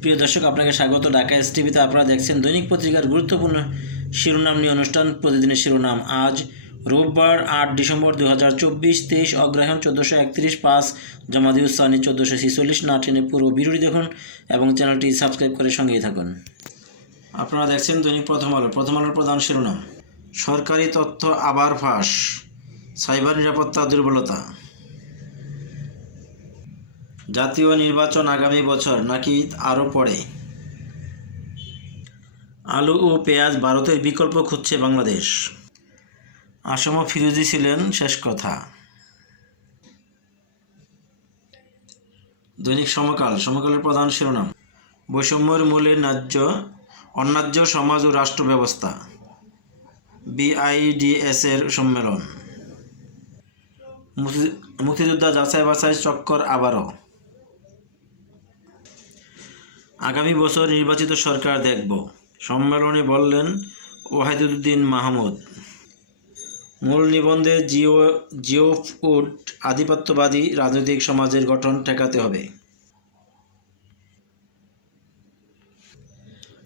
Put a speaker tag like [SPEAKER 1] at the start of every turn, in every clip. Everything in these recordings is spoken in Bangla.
[SPEAKER 1] প্রিয় দর্শক, আপনাকে স্বাগত। ঢাকা এস টিভিতে আপনারা দেখছেন দৈনিক পত্রিকার গুরুত্বপূর্ণ শিরোনাম নিয়ে অনুষ্ঠান। প্রতিদিনের শিরোনাম, আজ রোববার আট ডিসেম্বর দু হাজার চব্বিশ, তেইশ অগ্রহায়ণ চোদ্দোশো একত্রিশ, পাঁচ জামাদিউসানি চোদ্দোশো ছিচল্লিশ, না টেনে পুরো ভিডিওটি দেখুন এবং চ্যানেলটি সাবস্ক্রাইব করে সঙ্গেই থাকুন। আপনারা দেখছেন দৈনিক প্রথম আলো। প্রথম আলোর প্রধান শিরোনাম, সরকারি তথ্য আবার ফাঁস, সাইবার নিরাপত্তা দুর্বলতা। জাতীয় নির্বাচন আগামী বছর নাকি আরও পরে আলু ও পেঁয়াজ ভারতের বিকল্প খুঁজছে বাংলাদেশ। আসম ফিরোজি ছিলেন শেষ কথা। দৈনিক সমকাল, সমকালের প্রধান শিরোনাম, বৈষম্যের মূলে ন্যায্য, অন্যায্য সমাজ ও রাষ্ট্র ব্যবস্থা বিআইডিএস এর সম্মেলন মুক্তিযোদ্ধা যাচাই বাছাই চক্কর আবারও। আগামী বছর নির্বাচিত সরকার দেখব। সম্মেলনে বললেন ওয়াহিদুদ্দিন মাহমুদ। মূল নিবন্ধে জিও জিও উড আধিপত্যবাদী রাজনৈতিক সমাজের গঠন ঠেকাতে হবে।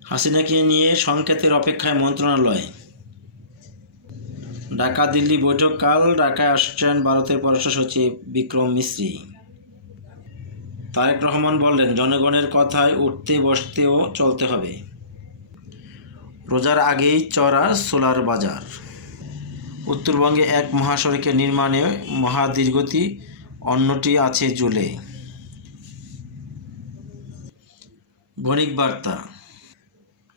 [SPEAKER 1] হাসিনাকে নিয়ে সংকেতের অপেক্ষায় মন্ত্রণালয়। ঢাকা দিল্লি বৈঠক কাল ঢাকায় আসছেন ভারতের পররাষ্ট্র সচিব বিক্রম মিশ্রি তারেক রহমান বললেন, জনগণের কথায় উঠতে বসতেও চলতে হবে। রোজার আগেই চড়া সোলার বাজার। উত্তরবঙ্গে এক মহাসড়কের নির্মাণে মহাদীর্ঘতি, অন্যটি আছে জুলে। বণিক বার্তা।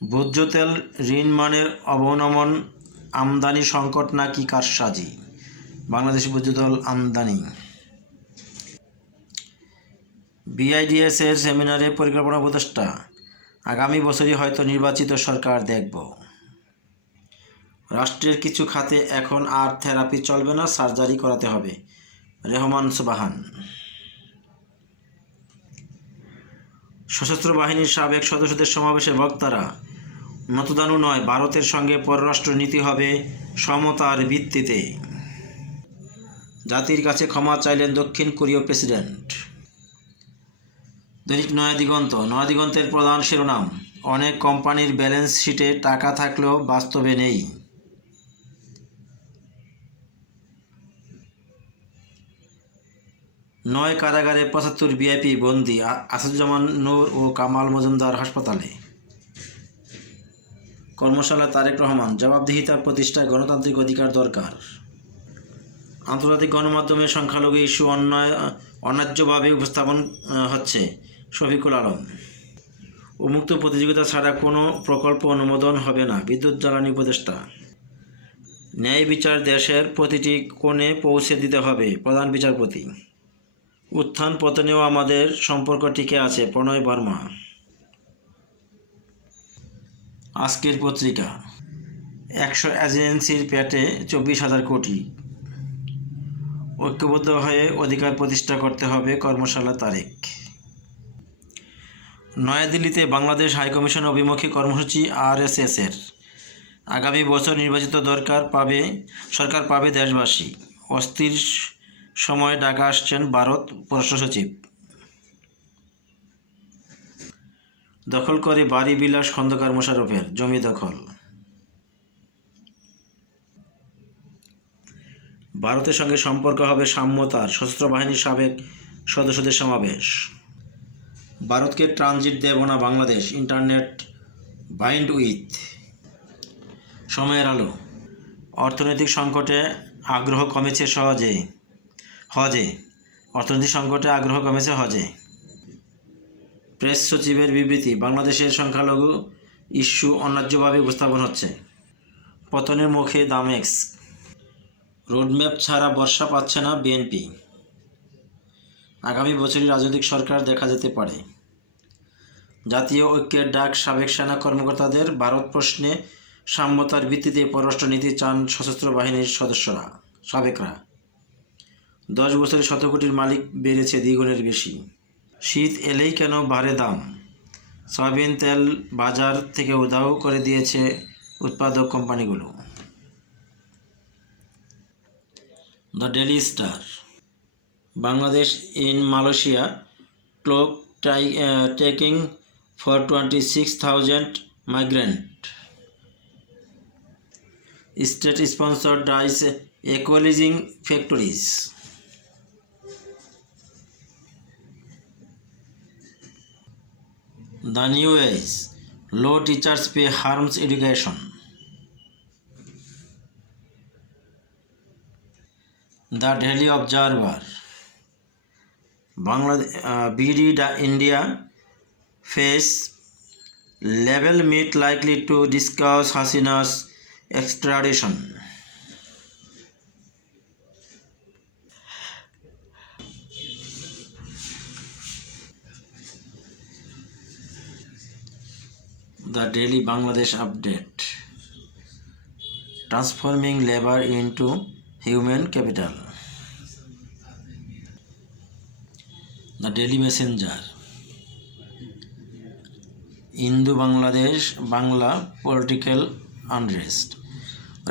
[SPEAKER 1] ভোজ্য তেল ঋণ মানের অবনমন, আমদানি সংকট নাকি কারসাজি? বাংলাদেশ ভোজ্য তেল আমদানি। বিআইডিএস এর সেমিনারে পরিকল্পনা উপদেষ্টা, আগামী বছরই হয়তো নির্বাচিত সরকার দেখব। রাষ্ট্রের কিছু খাতে এখন আর থেরাপি চলবে না, সার্জারি করাতে হবে। রেহমান সুবাহান। সশস্ত্র বাহিনীর সাবেক সদস্যদের সমাবেশে বক্তারা নতদানু নয়, ভারতের সঙ্গে পররাষ্ট্র নীতি হবে সমতার ভিত্তিতে। জাতির কাছে ক্ষমা চাইলেন দক্ষিণ কোরীয় প্রেসিডেন্ট। দৈনিক নয়াদিগন্ত নয়াদিগন্তের প্রধান শিরোনাম, অনেক কোম্পানির ব্যালেন্স শিটে টাকা থাকলেও বাস্তবে নেই। নয় কারাগারে পঁচাত্তর বিআইপি বন্দি আসাদুজ্জামান নূর ও কামাল মজুমদার হাসপাতালে। কর্মশালা তারেক রহমান, জবাবদিহিতা প্রতিষ্ঠায় গণতান্ত্রিক অধিকার দরকার। আন্তর্জাতিক গণমাধ্যমে সংখ্যালঘু ইস্যু অন্যায়, অন্যায্যভাবে উপস্থাপন হচ্ছে। শফিকুল আলম। উন্মুক্ত প্রতিযোগিতা ছাড়া কোনো প্রকল্প অনুমোদন হবে না, বিদ্যুৎ জ্বালানি উপদেষ্টা। ন্যায় বিচার দেশের প্রতিটি কোণে পৌঁছে দিতে হবে, প্রধান বিচারপতি। উত্থান পতনেও আমাদের সম্পর্ক টিকে আছে, প্রণয় বর্মা। আজকের পত্রিকা। একশো এজেন্সির পেটে চব্বিশ হাজার কোটি। ঐক্যবদ্ধ হয়ে অধিকার প্রতিষ্ঠা করতে হবে কর্মশালা তারিখ। নয়াদিল্লিতে বাংলাদেশ হাইকমিশন অভিমুখী কর্মসূচি আরএসএসের। আগামী বছর নির্বাচিত দরকার পাবে, সরকার পাবে দেশবাসী। অস্থির সময়ে ডাকা আসছেন ভারত পররাষ্ট্র সচিব। দখল করে বাড়ি বিলাস খন্দকার মোশারফের, জমি দখল। ভারতের সঙ্গে সম্পর্ক হবে সাম্যতার, সশস্ত্র বাহিনীর সাবেক সদস্যদের সমাবেশ। ভারতকে ট্রানজিট দেব না বাংলাদেশ, ইন্টারনেট বাইন্ড উইথ। সময়ের আলো। অর্থনৈতিক সংকটে আগ্রহ কমেছে সহজে। হজে। অর্থনৈতিক সংকটে আগ্রহ কমেছে হজে। প্রেস সচিবের বিবৃতি, বাংলাদেশের সংখ্যালঘু ইস্যু অন্যায্যভাবে উপস্থাপন হচ্ছে। পতনের মুখে দামেক্স রোডম্যাপ ছাড়া বর্ষা পাচ্ছে না বিএনপি। আগামী বছরই রাজনৈতিক সরকার দেখা যেতে পারে। জাতীয় ঐক্যের ডাক সাবেক সেনা কর্মকর্তাদের ভারত প্রশ্নে সাম্যতার ভিত্তিতে পররাষ্ট্র নীতি চান সশস্ত্র বাহিনীর সদস্যরা, সাবেকরা। দশ বছরে শত কোটির মালিক বেড়েছে দ্বিগুণের বেশি। শীত এলেই কেন বাড়ে দাম? সয়াবিন তেল বাজার থেকে উধাও করে দিয়েছে উৎপাদক কোম্পানিগুলো। The Daily Star. Bangladesh in Malaysia clock ticking for 26,000 migrant. State sponsored dice equalizing factories. The new age low teachers pay harms education. The Daily Observer Bangladesh uh, BD da- India face level meet likely to discuss Hasina's extradition. The Daily Bangladesh Update Transforming labor into human capital. The Daily Messenger Hindu Bangladesh Bangla political unrest.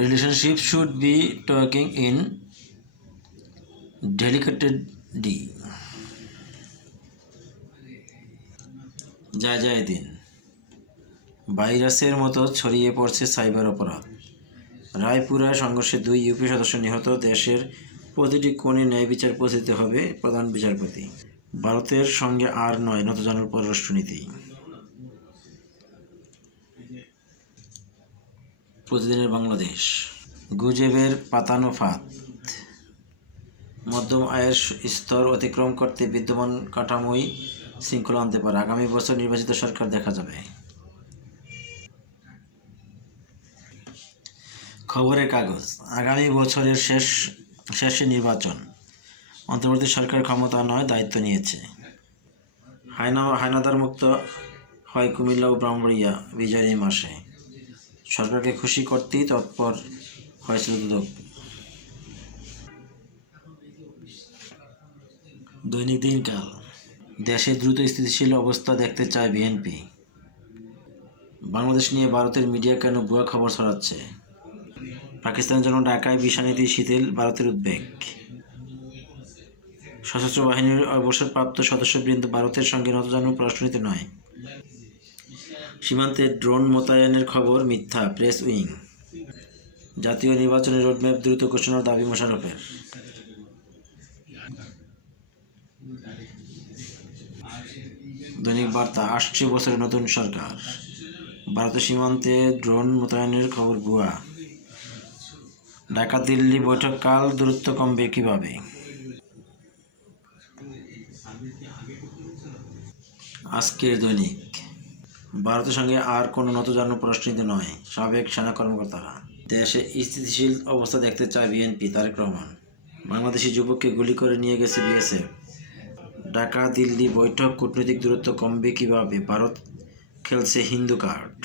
[SPEAKER 1] Relationship should be talking in delicately. জয় জয় দিন। ভাইরাসের মতো ছড়িয়ে পড়ছে সাইবার অপরাধ। রায়পুরায় সংঘর্ষে দুই ইউপি সদস্য নিহত। দেশের প্রতিটি কোণে ন্যায় বিচার পৌঁছতে হবে প্রধান বিচারপতি। ভারতের সঙ্গে আর নয়, নতজানুর পররাষ্ট্রনীতি। প্রতিদিনের বাংলাদেশ। গুজেবের পাতানো ফাঁদ। মধ্যম আয়ের স্তর অতিক্রম করতে বিদ্যমান কাঠামোই শৃঙ্খলা আনতে পারে। আগামী বছর নির্বাচিত সরকার দেখা যাবে। খবরের কাগজ। আগামী বছরের শেষ, শেষে নির্বাচন। অন্তর্বর্তী সরকার ক্ষমতা নয়, দায়িত্ব নিয়েছে। হায়না, হায়নাদার মুক্ত হয় কুমিল্লা ও ব্রাহ্মণিয়া বিজয়ের এই মাসে। সরকারকে খুশি করতেই তৎপর হয়েছিল দুদক। দৈনিক দিনকাল। দেশে দ্রুত স্থিতিশীল অবস্থা দেখতে চায় বিএনপি। বাংলাদেশ নিয়ে ভারতের মিডিয়া কেন ভুয়া খবর ছড়াচ্ছে? পাকিস্তানের জন্য ঢাকায় বিশানীতি শিথিল, ভারতের উদ্বেগ। সশস্ত্র বাহিনীর অবসরপ্রাপ্ত সদস্যবৃন্দ ভারতের সঙ্গে নতজানু পররাষ্ট্রনীতি নয়। সীমান্তে ড্রোন মোতায়েনের খবর মিথ্যা, প্রেস উইং। জাতীয় নির্বাচনের রোডম্যাপ দ্রুত ঘোষণার দাবি মোশারফের। দৈনিক বার্তা, আসছে বছরের নতুন সরকার। ভারতের সীমান্তে ড্রোন মোতায়েনের খবর ভুয়া। ঢাকা দিল্লি বৈঠককাল দূরত্ব কমবে কীভাবে? আজকের দৈনিক। ভারতের সঙ্গে আর কোনো নতজানু পররাষ্ট্রনীতি নয়, সাবেক সেনা কর্মকর্তারা। দেশে স্থিতিশীল অবস্থা দেখতে চায় বিএনপি, তারেক রহমান। বাংলাদেশি যুবককে গুলি করে নিয়ে গেছে বিএসএফ। ঢাকা দিল্লি বৈঠক, কূটনৈতিক দূরত্ব কমবে কীভাবে? ভারত খেলছে হিন্দু কার্ড।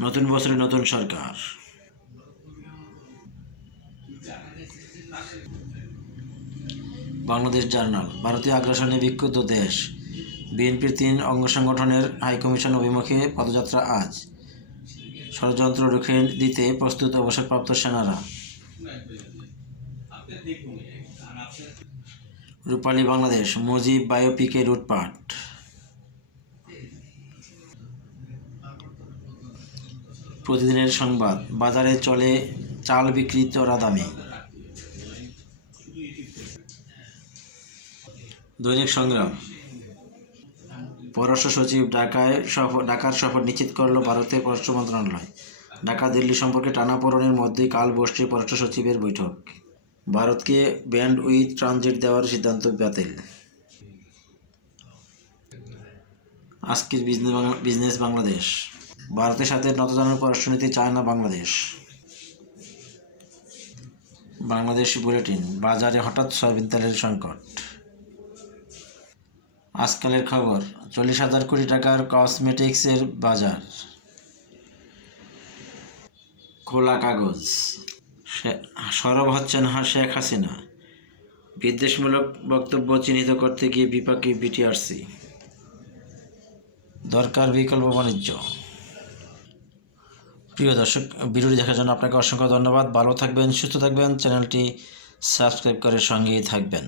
[SPEAKER 1] নতুন বছরে নতুন সরকার। বাংলাদেশ জার্নাল, ভারতীয় আগ্রাসনে বিক্ষুব্ধ দেশ। বিএনপির তিন অঙ্গ সংগঠনের হাইকমিশন অভিমুখে পদযাত্রা আজ। ষড়যন্ত্র রুখে দিতে প্রস্তুত অবসরপ্রাপ্ত সেনারা। রূপালী বাংলাদেশ, মুজিব বায়োপিকে রুটপাট প্রতিদিনের সংবাদ, বাজারে চলে চাল বিক্রি চড়া দামে দৈনিক সংগ্রাম পররাষ্ট্র সচিব ঢাকায় সফর ঢাকার সফর নিশ্চিত করল ভারতের পররাষ্ট্র মন্ত্রণালয়। ঢাকা, দিল্লি সম্পর্কে টানাপোড়নের মধ্যেই কাল বসছে পররাষ্ট্র সচিবের বৈঠক। ভারতকে ব্যান্ড উইথ ট্রানজিট দেওয়ার সিদ্ধান্ত বাতিল। আজকের বিজনেস বাংলা বিজনেস বাংলাদেশ। ভারতের সাথে নতজানুর পররাষ্ট্রনীতি চায় না বাংলাদেশ। বাংলাদেশ বুলেটিন। বাজারে হঠাৎ সয়াবিন তেলের সংকট। আজকালের খবর, চল্লিশ হাজার কোটি টাকার কসমেটিক্সের বাজার। খোলা কাগজ। সরব হচ্ছেন হা শেখ হাসিনা। বিদ্বেষমূলক বক্তব্য চিহ্নিত করতে গিয়ে বিপাকে বিটিআরসি। দরকার বিকল্প বাণিজ্য। প্রিয় দর্শক, ভিডিওটি দেখার জন্য আপনাকে অসংখ্য ধন্যবাদ। ভালো থাকবেন, সুস্থ থাকবেন। চ্যানেলটি সাবস্ক্রাইব করে সঙ্গেই থাকবেন।